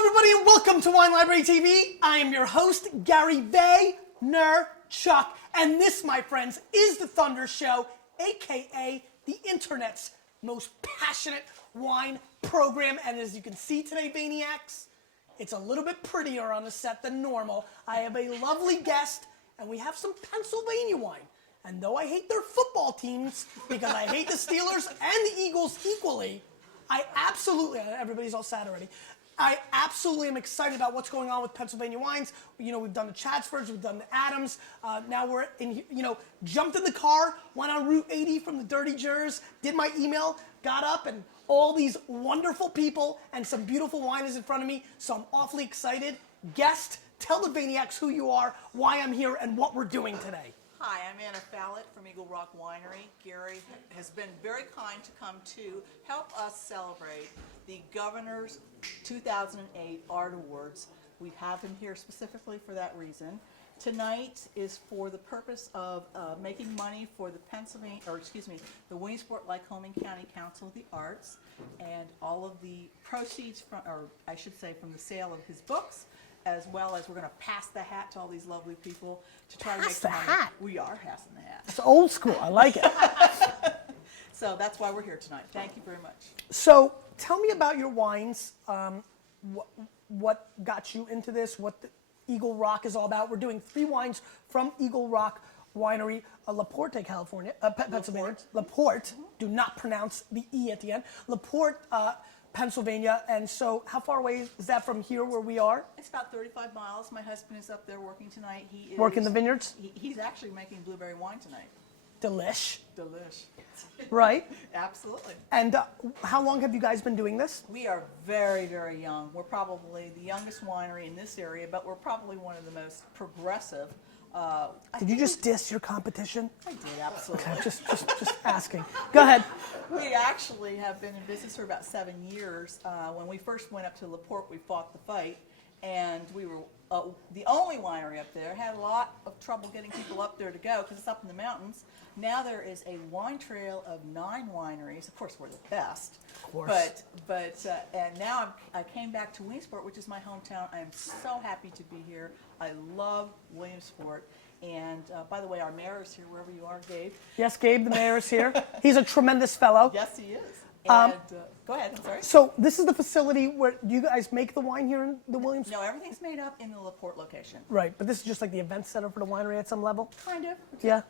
everybody, and welcome to Wine Library TV. I am your host, Gary Vaynerchuk, and this, my friends, is the Thunder Show, aka the internet's most passionate wine program. And as you can see today, Vaniacs, it's a little bit prettier on the set than normal. I have a lovely guest, and we have some Pennsylvania wine. And though I hate their football teams, because I hate the Steelers and the Eagles equally, I absolutely, everybody's all sad already, I absolutely am excited about what's going on with Pennsylvania wines. You know, we've done the Chatsfords, we've done the Adams. Now we're in, jumped in the car, went on Route 80 from the Dirty Jers, did my email, got up, and all these wonderful people and some beautiful wine is in front of me. So I'm awfully excited. Guest, tell the Vaniacs who you are, why I'm here, and what we're doing today. Hi, I'm Anna Fallett from Eagle Rock Winery. Gary has been very kind to come to help us celebrate the Governor's 2008 Art Awards. We have him here specifically for that reason. Tonight is for the purpose of making money for the the Williamsport-Lycoming County Council of the Arts, and all of the proceeds from, or I should say, from the sale of his books, as well as we're going to pass the hat to all these lovely people to try to make Pass the money. hat? We are passing the hat. It's old school, I like it. So that's why we're here tonight. Thank you very much. So tell me about your wines, what got you into this, what the Eagle Rock is all about. We're doing 3 wines from Eagle Rock Winery, LaPorte, California, Pennsylvania. LaPorte, do not pronounce the E at the end. LaPorte, Pennsylvania. And so how far away is that from here where we are? It's about 35 miles. My husband is up there working tonight. He is Working the vineyards? He's actually making blueberry wine tonight. Delish. Delish. Right? Absolutely. And how long have you guys been doing this? We are very, very young. We're probably the youngest winery in this area, but we're probably one of the most progressive. Did you just diss your competition? I did, absolutely. Okay, just asking. Go ahead. We actually have been in business for about 7 years. When we first went up to LaPorte, we fought the fight, and we were the only winery up there. Had a lot of trouble getting people up there to go because it's up in the mountains. Now there is a wine trail of 9 wineries. Of course, we're the best. Of course. But and now I came back to Williamsport, which is my hometown. I am so happy to be here. I love Williamsport. And by the way, our mayor is here, wherever you are, Gabe. Yes, Gabe, the mayor is here. He's a tremendous fellow. Yes, he is. And go ahead, I'm sorry. So this is the facility where you guys make the wine here in the Williams? No, everything's made up in the LaPorte location. Right, but this is just like the event center for the winery at some level? Kind of. Yeah?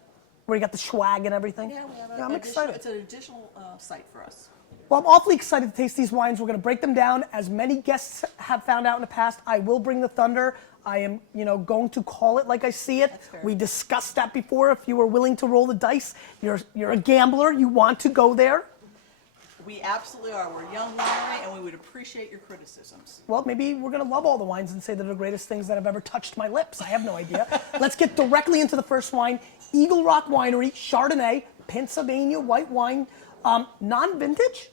Where you got the swag and everything? Yeah, we have I'm excited. It's an additional site for us. Well, I'm awfully excited to taste these wines. We're going to break them down. As many guests have found out in the past, I will bring the thunder. I am, going to call it like I see it. That's fair. We discussed that before. If you were willing to roll the dice, you're a gambler. You want to go there. We absolutely are. We're a young winery, and we would appreciate your criticisms. Well, maybe we're going to love all the wines and say they're the greatest things that have ever touched my lips. I have no idea. Let's get directly into the first wine. Eagle Rock Winery, Chardonnay, Pennsylvania white wine, non-vintage?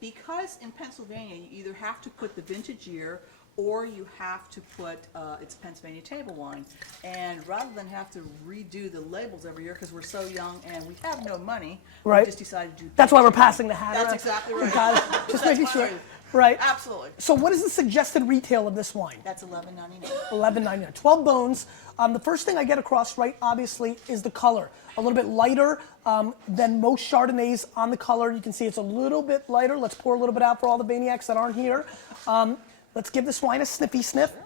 Because in Pennsylvania, you either have to put the vintage year or you have to put it's Pennsylvania table wine. And rather than have to redo the labels every year because we're so young and we have no money, right. We just decided to do That's why we're passing the hat That's around. exactly right. Got it. Just making sure. Right. Absolutely. So what is the suggested retail of this wine? That's $11.99. $11.99. 12 bones. The first thing I get across, right, obviously, is the color. A little bit lighter than most Chardonnays on the color. You can see it's a little bit lighter. Let's pour a little bit out for all the Vaniacs that aren't here. Let's give this wine a sniffy sniff. Sure.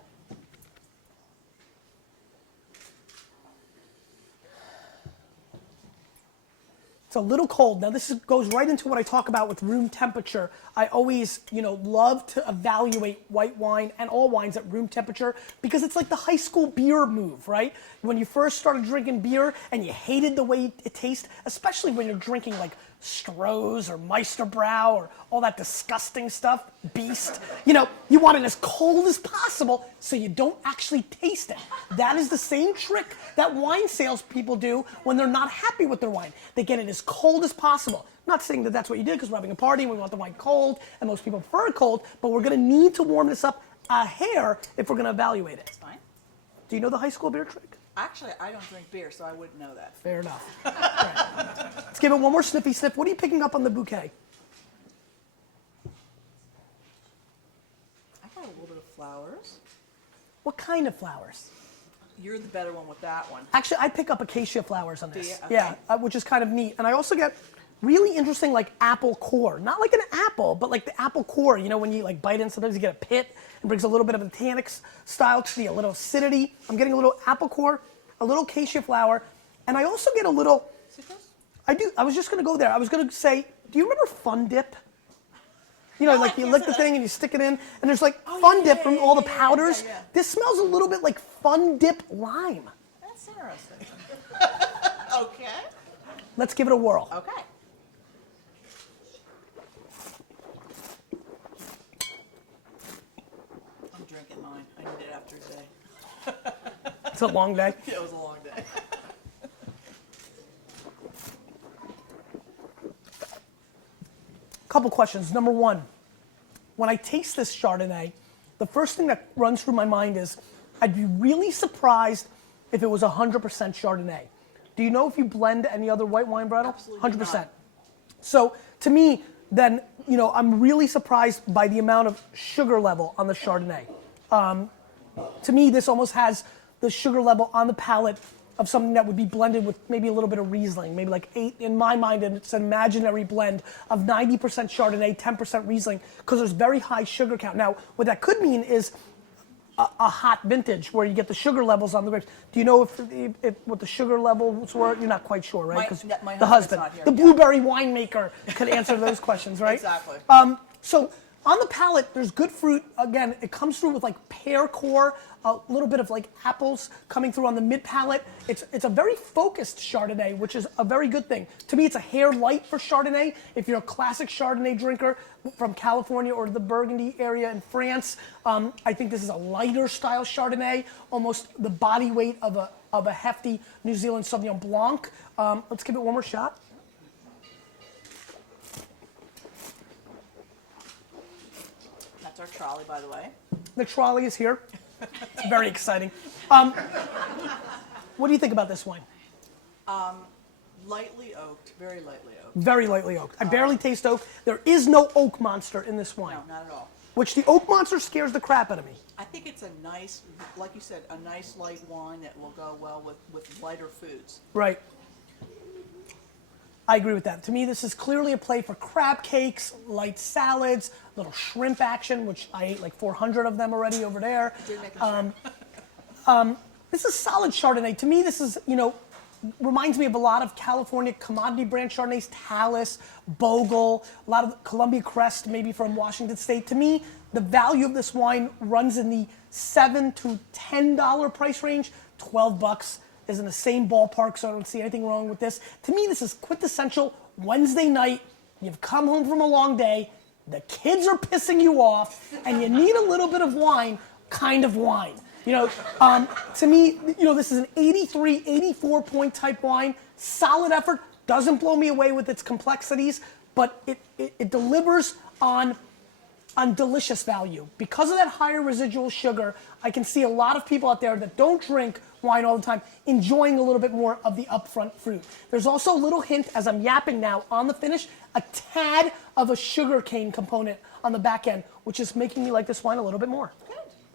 It's a little cold. Now this goes right into what I talk about with room temperature. I always, love to evaluate white wine and all wines at room temperature because it's like the high school beer move, right? When you first started drinking beer and you hated the way it tastes, especially when you're drinking like Stroh's or Meisterbrow or all that disgusting stuff, Beast. You want it as cold as possible so you don't actually taste it. That is the same trick that wine salespeople do when they're not happy with their wine. They get it as cold as possible. I'm not saying that that's what you did because we're having a party and we want the wine cold and most people prefer it cold, but we're going to need to warm this up a hair if we're going to evaluate it. That's fine. Do you know the high school beer trick? Actually, I don't drink beer, so I wouldn't know that. Fair enough. Right. Let's give it one more sniffy sniff. What are you picking up on the bouquet? I little bit of flowers. What kind of flowers? You're the better one with that one. Actually, I pick up acacia flowers on this. Do you? Okay. Yeah, which is kind of neat. And I also get really interesting like apple core. Not like an apple, but like the apple core. You know, when you like bite in, sometimes you get a pit. It brings a little bit of a tannic style to a little acidity. I'm getting a little apple core, a little acacia flower, and I also get a little. Citrus? I do. I was just gonna go there. I was gonna say, do you remember Fun Dip? You know, like you lick the thing and you stick it in, and there's like Fun Dip from all the powders. yeah. This smells a little bit like Fun Dip lime. That's interesting. Okay. Let's give it a whirl. Okay. I'm drinking mine. I need it after a day. It's a long day. Yeah, it was a long day. Couple questions. Number one, when I taste this Chardonnay, the first thing that runs through my mind is I'd be really surprised if it was 100% Chardonnay. Do you know if you blend any other white wine varietal? Absolutely 100%. not. So to me, then, you know, I'm really surprised by the amount of sugar level on the Chardonnay. To me, this almost has the sugar level on the palate of something that would be blended with maybe a little bit of Riesling, maybe like 8, in my mind, and it's an imaginary blend of 90% Chardonnay, 10% Riesling, because there's very high sugar count. Now, what that could mean is a hot vintage where you get the sugar levels on the grapes. Do you know if what the sugar levels were? You're not quite sure, right? 'Cause my the husband's husband, not here, the yeah. blueberry winemaker could answer those questions, right? Exactly. So on the palate, there's good fruit. Again, it comes through with like pear core, a little bit of like apples coming through on the mid palate. It's a very focused Chardonnay, which is a very good thing. To me, it's a hair light for Chardonnay. If you're a classic Chardonnay drinker from California or the Burgundy area in France, I think this is a lighter style Chardonnay, almost the body weight of a hefty New Zealand Sauvignon Blanc. Let's give it one more shot. That's our trolley, by the way. The trolley is here. It's very exciting. What do you think about this wine? Lightly oaked, very lightly oaked. Very lightly oaked. I barely taste oak. There is no oak monster in this wine, No, not at all. which the oak monster scares the crap out of me. I think it's a nice, like you said, a nice light wine that will go well with lighter foods. Right. I agree with that. To me, this is clearly a play for crab cakes, light salads, little shrimp action, which I ate like 400 of them already over there. Did make a shrimp. This is solid Chardonnay. To me, this is, you know, reminds me of a lot of California commodity brand Chardonnays, Talus, Bogle, a lot of Columbia Crest, maybe from Washington State. To me, the value of this wine runs in the $7 to $10 price range. $12 is in the same ballpark, so I don't see anything wrong with this. To me, this is quintessential Wednesday night. You've come home from a long day, the kids are pissing you off, and you need a little bit of wine, kind of wine. You know, to me, you know, this is an 83, 84 point type wine. Solid effort, doesn't blow me away with its complexities, but it delivers on delicious value. Because of that higher residual sugar, I can see a lot of people out there that don't drink wine all the time enjoying a little bit more of the upfront fruit. There's also a little hint, as I'm yapping now on the finish, a tad of a sugar cane component on the back end, which is making me like this wine a little bit more.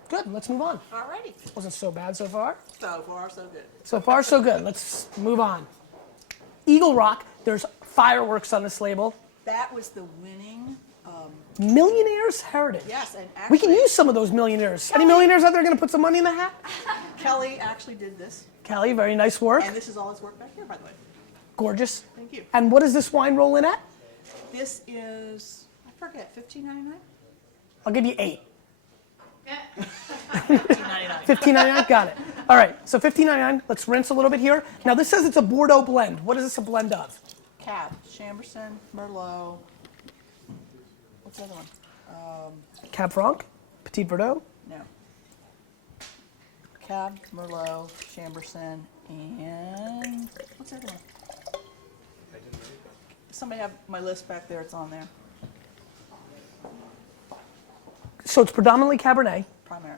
Good, let's move on. Alrighty. Wasn't so bad so far. So far, so good. So far, so good. Let's move on. Eagle Rock, there's fireworks on this label. That was the winning. Millionaires Heritage. Yes, and we can actually- use some of those millionaires. Any millionaires out there going to put some money in the hat? Kelly actually did this, Kelly, very nice work. and this is all his work back here, by the way. Gorgeous. Thank you. And what does this wine roll in at? This is, I forget, $15.99? I'll give you 8. $15.99. $15.99, got it. All right, so $15.99. Let's rinse a little bit here. Now this says it's a Bordeaux blend. What is this a blend of? Cab, Chamberson, Merlot. What's the other one? Cab Franc, Petit Verdot. No. Cab, Merlot, Chamberson, and what's the other one? Somebody have my list back there. It's on there. So it's predominantly Cabernet. Primary.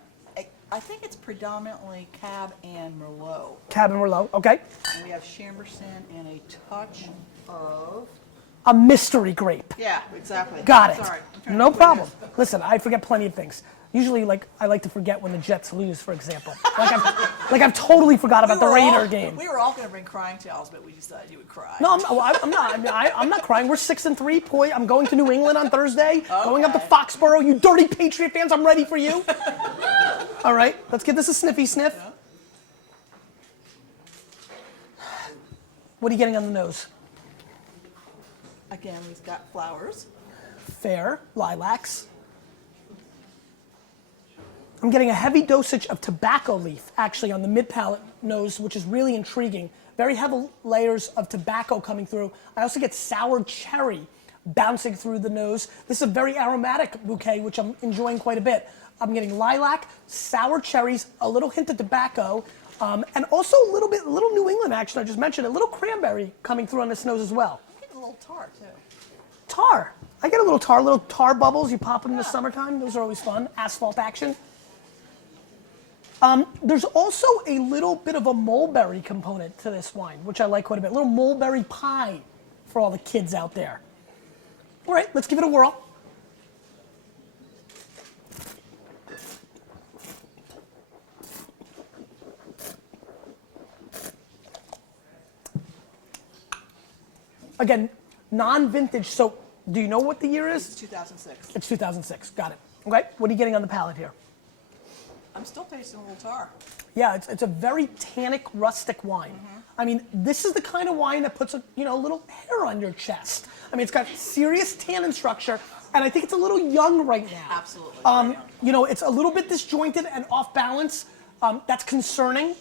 I think it's predominantly Cab and Merlot. Cab and Merlot, okay. And we have Chamberson and a touch of. a mystery grape. Yeah, exactly. Got it. Sorry. I'm trying No to problem. Listen, I forget plenty of things. Usually, I like to forget when the Jets lose, for example. I've totally forgot about the Raider game. We were all going to bring crying towels, but we decided you would cry. No, I'm not. I'm not crying. We're 6-3. I'm going to New England on Thursday. Going up to Foxborough. You dirty Patriot fans, I'm ready for you. All right, let's give this a sniffy sniff. Yeah. What are you getting on the nose? Again, we've got flowers. Fair, lilacs. I'm getting a heavy dosage of tobacco leaf, actually, on the mid-palate nose, which is really intriguing. Very heavy layers of tobacco coming through. I also get sour cherry bouncing through the nose. This is a very aromatic bouquet, which I'm enjoying quite a bit. I'm getting lilac, sour cherries, a little hint of tobacco, and also a little New England action I just mentioned, a little cranberry coming through on this nose as well. I get a little tar, too. Tar. I get a little tar bubbles. You pop them in the summertime. Those are always fun. Asphalt action. There's also a little bit of a mulberry component to this wine, which I like quite a bit. A little mulberry pie for all the kids out there. All right, let's give it a whirl. Again, non-vintage, so do you know what the year is? It's 2006. It's 2006, got it. Okay, what are you getting on the palate here? I'm still tasting a little tar. Yeah, it's a very tannic, rustic wine. I mean, this is the kind of wine that puts a little hair on your chest. I mean, it's got serious tannin structure, and I think it's a little young right now. Absolutely. It's a little bit disjointed and off balance. That's concerning,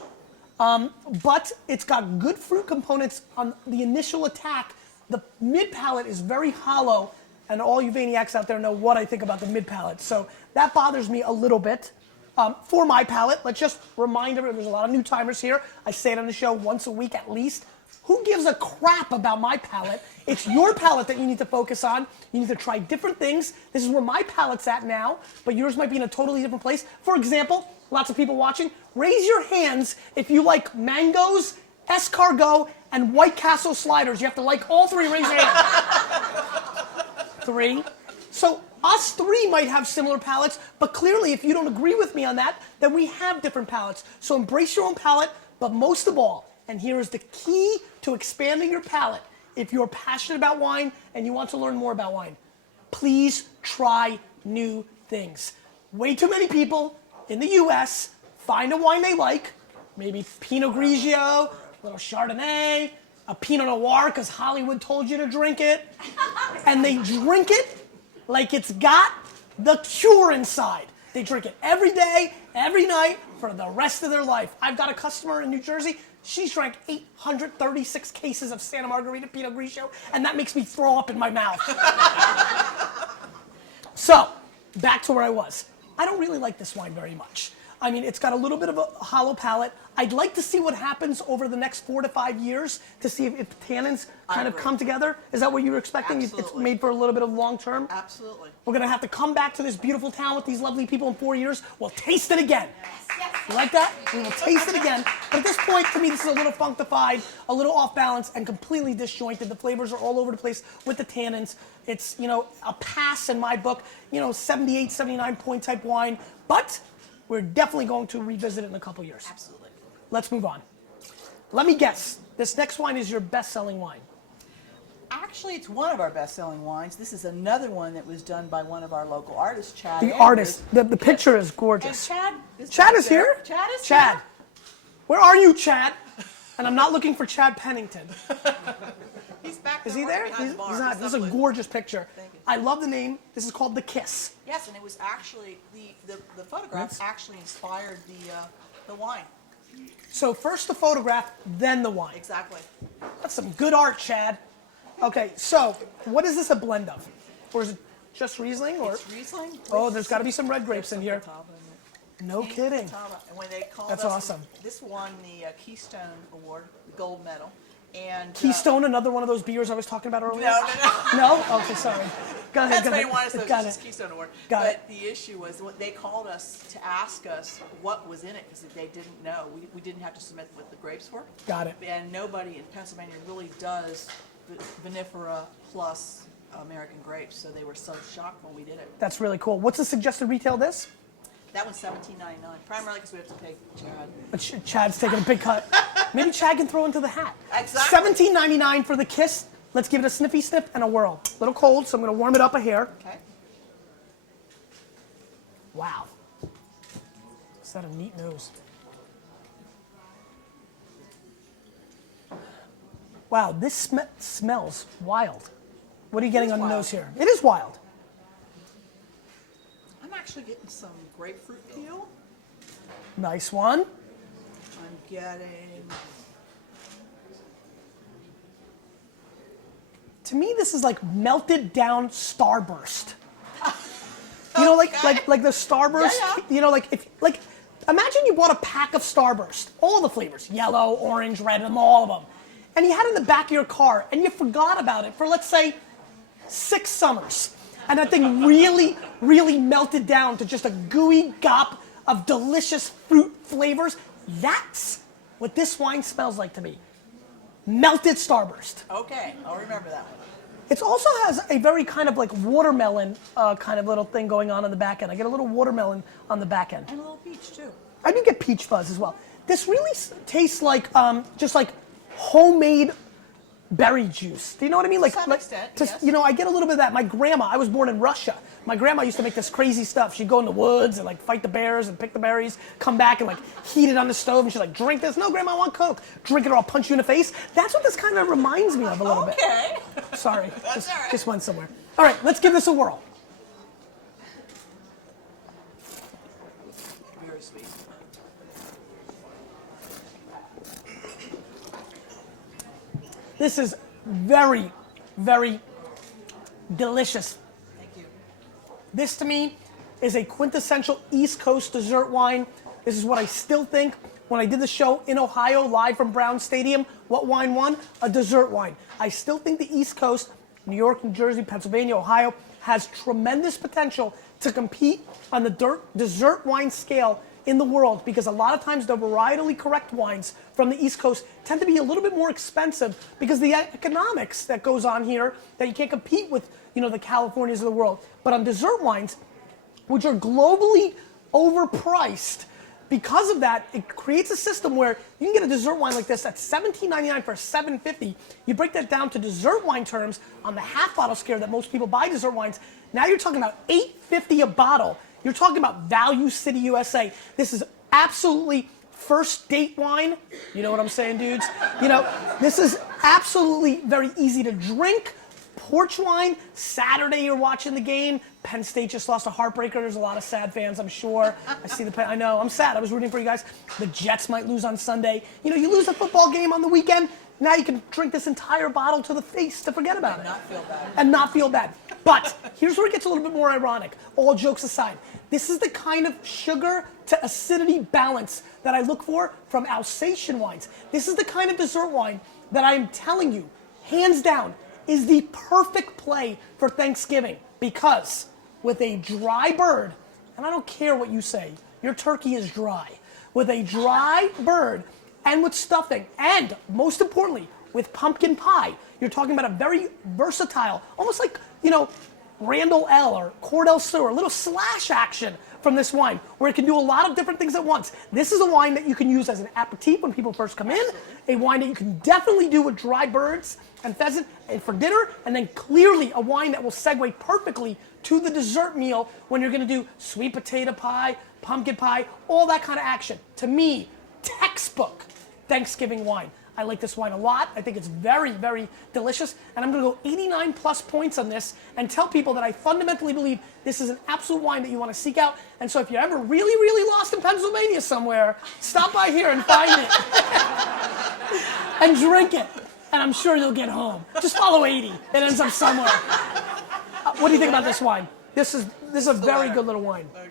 but it's got good fruit components on the initial attack. The mid palate is very hollow, and all you Vaniacs out there know what I think about the mid palate. So that bothers me a little bit. For my palate, let's just remind everyone, there's a lot of new timers here. I say it on the show once a week at least. Who gives a crap about my palate? It's your palate that you need to focus on. You need to try different things. This is where my palate's at now, but yours might be in a totally different place. For example, lots of people watching, raise your hands if you like mangoes, escargot, and White Castle sliders. You have to like all three, raise your hand. 3. So us 3 might have similar palates, but clearly if you don't agree with me on that, then we have different palates. So embrace your own palate, but most of all, and here is the key to expanding your palate, if you're passionate about wine and you want to learn more about wine, please try new things. Way too many people in the US find a wine they like, maybe Pinot Grigio, a little Chardonnay, a Pinot Noir because Hollywood told you to drink it, and they drink it like it's got the cure inside. They drink it every day, every night, for the rest of their life. I've got a customer in New Jersey. She's drank 836 cases of Santa Margherita Pinot Grigio, and that makes me throw up in my mouth. So, back to where I was. I don't really like this wine very much. I mean, it's got a little bit of a hollow palate. I'd like to see what happens over the next 4 to 5 years to see if tannins kind of come together. Is that what you were expecting? Absolutely. It's made for a little bit of long term? Absolutely. We're going to have to come back to this beautiful town with these lovely people in 4 years. We'll taste it again. Yes. You like that? We will taste it again. But at this point, to me, this is a little functified, a little off balance, and completely disjointed. The flavors are all over the place with the tannins. It's, a pass in my book, 78, 79 point type wine. But we're definitely going to revisit it in a couple years. Absolutely. Let's move on. Let me guess. This next wine is your best-selling wine. Actually, it's one of our best-selling wines. This is another one that was done by one of our local artists, Chad. The Edwards. artist. The picture is And gorgeous. Chad Chad is there. here? Chad is Chad. here. Where are you, Chad? And I'm not looking for Chad Pennington. He's back Is there he right there? behind the bar. He's not. He's This is a lovely. gorgeous picture. Thank you. I love the name. This is called The Kiss. Yes, and it was actually the photograph actually inspired the wine. So first the photograph, then the wine. Exactly. That's some good art, Chad. Okay, so what is this a blend of? Or is it just Riesling? Or It's Riesling. oh, there's got to be some red grapes in here. Catawba in it. No kidding. Catawba. And when they called That's us, awesome. This won the Keystone Award, the gold medal. And Keystone, another one of those beers I was talking about earlier. No. No? Okay, sorry. Go ahead. That's go what he ahead. wanted, so Got it's it. Keystone Award. Got but it. the issue was when they called us to ask us what was in it because they didn't know. We didn't have to submit what the grapes were. Got it. And nobody in Pennsylvania really does vinifera plus American grapes, so they were so shocked when we did it. That's really cool. What's the suggested retail of this? That was $17.99, primarily because we have to pay Chad. But Chad's taking a big cut. Maybe Chad can throw into the hat. Exactly. $17.99 for the Kiss. Let's give it a sniffy sniff and a whirl. A little cold, so I'm going to warm it up a hair. Okay. Wow. Is that a neat nose? Wow, this smells wild. What are you getting on the wild. nose here? It is wild. I'm actually getting some grapefruit peel. Nice one. I'm getting... To me, this is like melted down Starburst. You know, like the Starburst. Yeah, yeah. You know, imagine you bought a pack of Starburst, all the flavors, yellow, orange, red, all of them, and you had it in the back of your car, and you forgot about it for, let's say, 6 summers, and that thing really, really melted down to just a gooey gop of delicious fruit flavors. That's what this wine smells like to me. Melted Starburst. Okay, I'll remember that one. It also has a very kind of like watermelon kind of little thing going on the back end. I get a little watermelon on the back end. And a little peach, too. I do get peach fuzz as well. This really tastes like just like homemade berry juice. Do you know what I mean? Like, To some extent, yes. You know, I get a little bit of that. My grandma, I was born in Russia. My grandma used to make this crazy stuff. She'd go in the woods and like fight the bears and pick the berries, come back and like heat it on the stove, and she's like, drink this. No, grandma, I want Coke. Drink it or I'll punch you in the face. That's what this kind of reminds me of a little bit. Okay. Sorry, That's all right. just went somewhere. All right, let's give this a whirl. Very sweet. This is very, very delicious. Thank you. This to me is a quintessential East Coast dessert wine. This is what I still think when I did the show in Ohio, live from Brown Stadium. What wine won? A dessert wine. I still think the East Coast, New York, New Jersey, Pennsylvania, Ohio, has tremendous potential to compete on the dessert wine scale in the world, because a lot of times the varietally correct wines from the East Coast tend to be a little bit more expensive because the economics that goes on here that you can't compete with, you know, the Californias of the world. But on dessert wines, which are globally overpriced, because of that, it creates a system where you can get a dessert wine like this at $17.99 for $7.50. You break that down to dessert wine terms on the half bottle scale that most people buy dessert wines. Now you're talking about $8.50 a bottle. You're talking about Value City, USA. This is absolutely first date wine. You know what I'm saying, dudes? You know, this is absolutely very easy to drink. Porch wine. Saturday you're watching the game. Penn State just lost a heartbreaker. There's a lot of sad fans, I'm sure. I know, I'm sad. I was rooting for you guys. The Jets might lose on Sunday. You know, you lose a football game on the weekend. Now you can drink this entire bottle to the face to forget about it. Not feel bad. And not feel bad. But here's where it gets a little bit more ironic. All jokes aside, this is the kind of sugar to acidity balance that I look for from Alsatian wines. This is the kind of dessert wine that I am telling you, hands down, is the perfect play for Thanksgiving, because with a dry bird, and I don't care what you say, your turkey is dry, with a dry bird and with stuffing, and most importantly, with pumpkin pie, you're talking about a very versatile, almost like, you know, Randall L or Cordell Stewart, a little slash action from this wine, where it can do a lot of different things at once. This is a wine that you can use as an aperitif when people first come in, a wine that you can definitely do with dry birds and pheasant and for dinner, and then clearly a wine that will segue perfectly to the dessert meal when you're gonna do sweet potato pie, pumpkin pie, all that kind of action. To me, textbook Thanksgiving wine. I like this wine a lot. I think it's very, very delicious. And I'm gonna go 89 plus points on this and tell people that I fundamentally believe this is an absolute wine that you wanna seek out. And so if you're ever really, really lost in Pennsylvania somewhere, stop by here and find it. And drink it. And I'm sure you'll get home. Just follow 80. It ends up somewhere. What do you think about this wine? This is a very good little wine. Okay.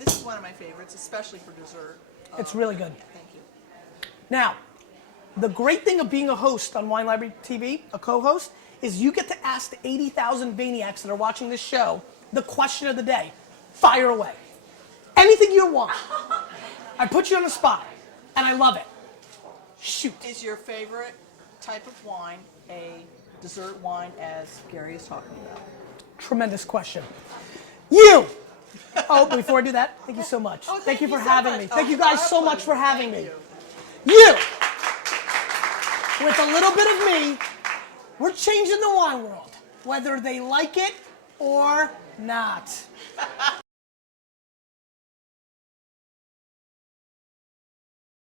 This is one of my favorites, especially for dessert. It's really good. Thank you. Now, the great thing of being a host on Wine Library TV, a co-host, is you get to ask the 80,000 Vaniacs that are watching this show the question of the day. Fire away. Anything you want. I put you on the spot, and I love it. Shoot. Is your favorite type of wine a dessert wine as Gary is talking about? Tremendous question. You! Oh, before I do that, thank you so much. Oh, thank you for so having much. me. Thank Oh, you guys our so much pleasure. for having Thank me. you. You! With a little bit of me, we're changing the wine world, whether they like it or not.